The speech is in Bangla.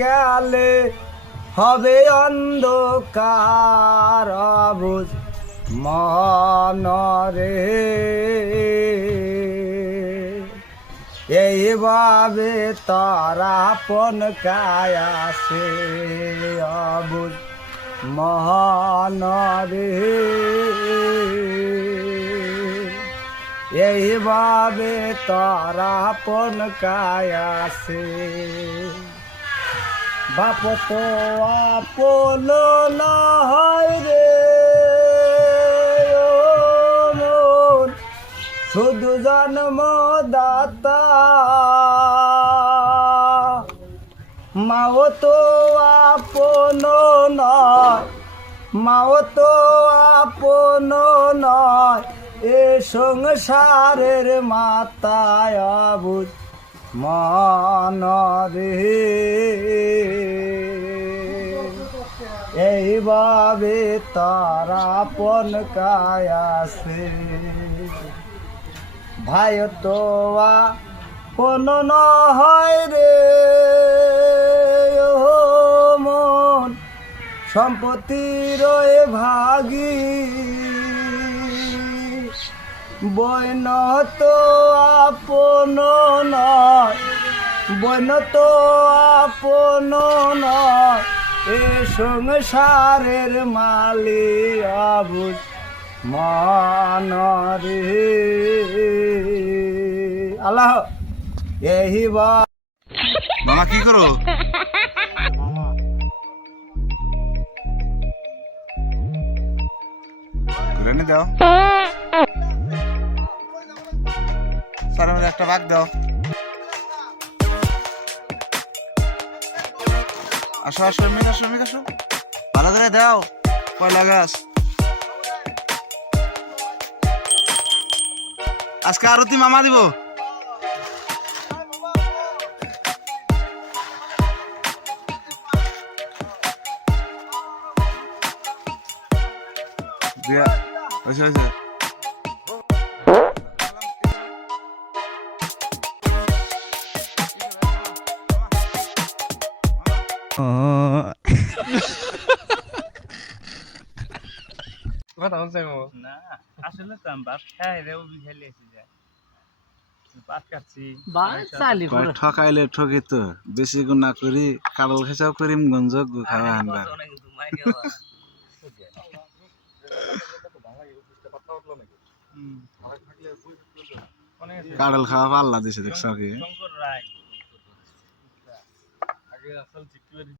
গেলে হবে অন্ধকার বুঝ মনরে এইভাবে তারা পন কায়াসে অবুঝ মহানরে এইভাবে তারা পন কায়াসে বাপ তো আপন নয় রে মন শুধু জন্মদাতা মাও তো আপন নয় মাও তো আপন নয় এ সংসারের মাতায় বুঝ মনরে এইভাবে তারা পন কায়াসে ভাই তো আপন নয় রে মন সম্পত্তির ভাগী বইন তো আপন নয় বইন তো আপন নয় এ সংসারের মালিক অবুঝ মনরে আল্লাহ এই মামা কি করো? ঘুরে দাও স্যার একটা ভাগ দাও। আসো আসো এমনি আসো এমনি আসো ভালো করে দাও কয়লা গাছ আজকে আরতি মামা দিব। আচ্ছা আচ্ছা না আসলে তো আমি ভাত খাই রেও বিখাইলে এসে যায় ভাত খাচ্ছি ঠকাইলে ঠকি তো বেশি গুণা করি কারল খেসাও করিম গঞ্জ খাওয়া হানবা কারল খাওয়া পাল্লা দিছে দেখছ কি শঙ্কর রায়